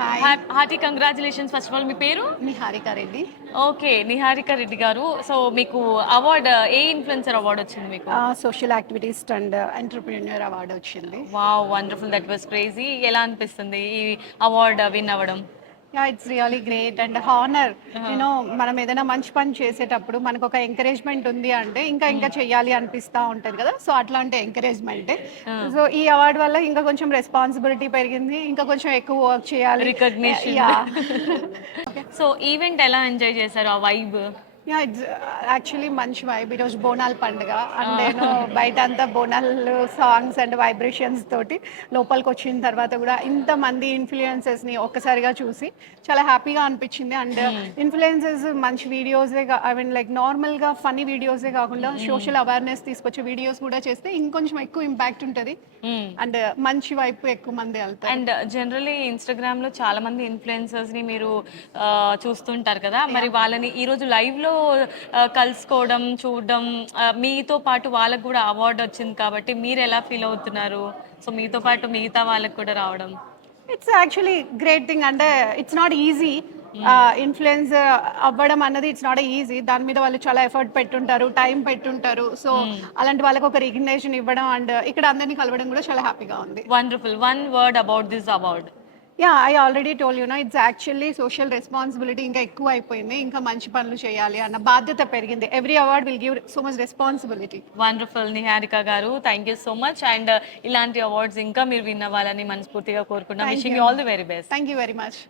Hi. Hearty congratulations first of all. మీ పేరు? Niharika Reddy. Okay, Niharika Reddy గారు. సో మీకు అవార్డ్ ఏ ఇన్ఫ్లుయెన్సర్ అవార్డ్ వచ్చింది మీకు? Social activist and entrepreneur award వచ్చింది. Wow, wonderful, that was crazy. ఎలా అనిపిస్తుంది ఈ అవార్డ్ విన్ అవ్వడం? It's really great and honour. మనం ఏదైనా మంచి పని చేసేటప్పుడు మనకొక ఎంకరేజ్‌మెంట్ ఉంది అంటే ఇంకా ఇంకా చెయ్యాలి అనిపిస్తా ఉంటది కదా! సో, అట్లాంటి ఎంకరేజ్‌మెంటే. సో, ఈ అవార్డ్ వల్ల ఇంకా కొంచెం రెస్పాన్సిబిలిటీ పెరిగింది. ఇంకా కొంచెం ఎక్కువ వర్క్ చేయాలి. రికగ్నిషన్. యాహ్! సో ఈవెంట్ ఎలా ఎంజాయ్ చేశారు? ఆ వైబ్? ఇట్స్ యాక్చువల్లీ మంచి వైబ్. ఈరోజు బోనాల పండుగ అండ్ నేను బయట అంతా బోనాలు సాంగ్స్ అండ్ వైబ్రేషన్స్ తోటి లోపలికి వచ్చిన తర్వాత కూడా ఇంతమంది ఇన్ఫ్లుయెన్సెస్ని ఒక్కసారిగా చూసి చాలా హ్యాపీగా అనిపించింది. అండ్ ఇన్ఫ్లుయెన్సెస్ మంచి వీడియోసే ఐ మీన్ లైక్ నార్మల్గా ఫన్నీ వీడియోసే కాకుండా సోషల్ అవేర్నెస్ తీసుకొచ్చే వీడియోస్ కూడా చేస్తే ఇంకొంచెం ఎక్కువ ఇంపాక్ట్ ఉంటుంది అండ్ మంచి వైపు ఎక్కువ మంది వెళ్తారు. అండ్ జనరల్లీ ఇన్స్టాగ్రామ్ లో చాలా మంది ఇన్ఫ్లుయెన్సర్స్ ని మీరు చూస్తుంటారు కదా, మరి వాళ్ళని ఈ రోజు లైవ్ లో కలుసుకోవడం చూడడం, మీతో పాటు వాళ్ళకు కూడా అవార్డు వచ్చింది కాబట్టి మీరు ఎలా ఫీల్ అవుతున్నారు? సో మీతో పాటు మిగతా వాళ్ళకు కూడా రావడం. It's actually great thing. అంటే ఇట్స్ నాట్ ఈజీ. ఇన్ఫ్లుయెన్స్ అవ్వడం అన్నది ఇట్స్ నాట్ ఈజీ. దాని మీద వాళ్ళు చాలా ఎఫర్ట్ పెట్టుంటారు, టైం పెట్టుంటారు. సో అలాంటి వాళ్ళకి ఒక రికగ్నేషన్ ఇవ్వడం అండ్ ఇక్కడ అందరినీ కలవడం కూడా చాలా హ్యాపీగా ఉంది. Wonderful. One word about this award. I already told it's actually social responsibility ఇంకా ఎక్కువ అయిపోయింది. ఇంకా మంచి పనులు చేయాలి అన్న బాధ్యత పెరిగింది. Every award will give so much responsibility. Wonderful Niharika గారు, thank you so much. And ఇలాంటి అవార్డ్స్ ఇంకా మీరు విన్ అవ్వాలని మనస్ఫూర్తిగా కోరుకుంటున్నాం. Wishing you all the very best. Thank you very much.